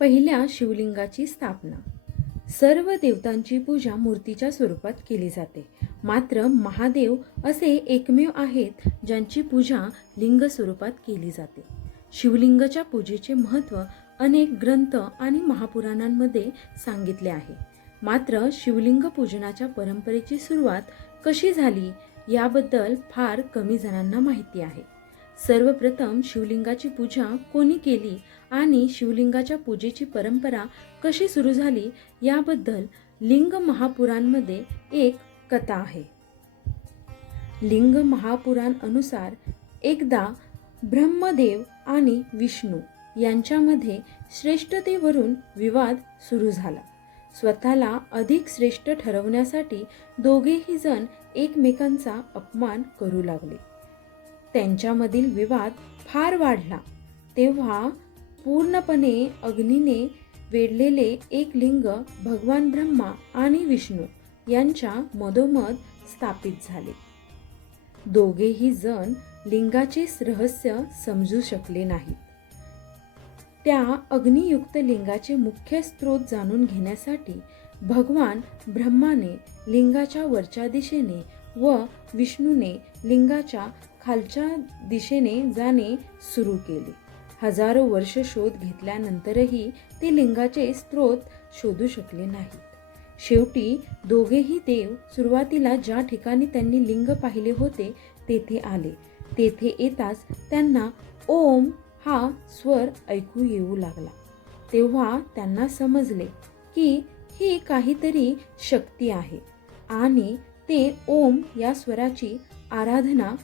पहिल्या शिवलिंगाची स्थापना. सर्व देवतांची पूजा मूर्तीच्या स्वरूपात केली जाते, मात्र महादेव असे एकमेव आहेत ज्यांची पूजा लिंग स्वरूपात केली जाते. शिवलिंगाच्या पूजेचे महत्त्व अनेक ग्रंथ आणि महापुराणांमध्ये सांगितले आहे. मात्र शिवलिंग पूजनाच्या परंपरेची सुरुवात कशी झाली याबद्दल फार कमी जणांना माहिती आहे. सर्वप्रथम शिवलिंगाची पूजा कोणी केली आणि शिवलिंगाच्या पूजेची परंपरा कशी सुरू झाली याबद्दल लिंग महापुराणमध्ये एक कथा आहे. लिंग महापुराण अनुसार एकदा ब्रह्मदेव आणि विष्णू यांच्यामध्ये श्रेष्ठतेवरून विवाद सुरू झाला. स्वतःला अधिक श्रेष्ठ ठरवण्यासाठी दोघेही जण एकमेकांचा अपमान करू लागले. त्यांच्यामधील विवाद फार वाढला तेव्हा पूर्णपणे अग्नीने वेढलेले एक लिंग भगवान ब्रह्मा आणि विष्णू यांच्या मधोमध स्थापित झाले. दोघेही जण लिंगाचे रहस्य समजू शकले नाहीत. त्या अग्नियुक्त लिंगाचे मुख्य स्रोत जाणून घेण्यासाठी भगवान ब्रह्माने लिंगाच्या वरच्या दिशेने व विष्णूने लिंगाच्या खालच्या दिशेने जाणे सुरू केले. हजारो वर्ष शोध घेतल्यानंतरही ते लिंगाचे स्रोत शोधू शकले नाहीत. शेवटी दोघेही देव सुरुवातीला ज्या ठिकाणी त्यांनी लिंग पाहिले होते तेथे आले. तेथे येताच त्यांना ओम हा स्वर ऐकू येऊ लागला. तेव्हा त्यांना समजले की ही काहीतरी शक्ती आहे आणि ते ओम या स्वराची आराधना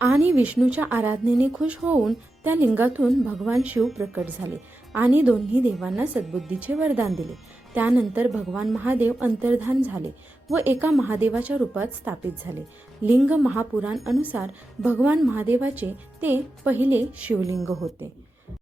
आणि विष्णूच्या आराधनेने खुश होऊन त्या लिंगातून भगवान शिव प्रकट झाले आणि दोन्ही देवांना सद्बुद्धीचे वरदान दिले. त्यानंतर भगवान महादेव अंतर्धान झाले व एका महादेवाच्या रूपात स्थापित झाले. लिंग महापुराण अनुसार भगवान महादेवाचे ते पहिले शिवलिंग होते.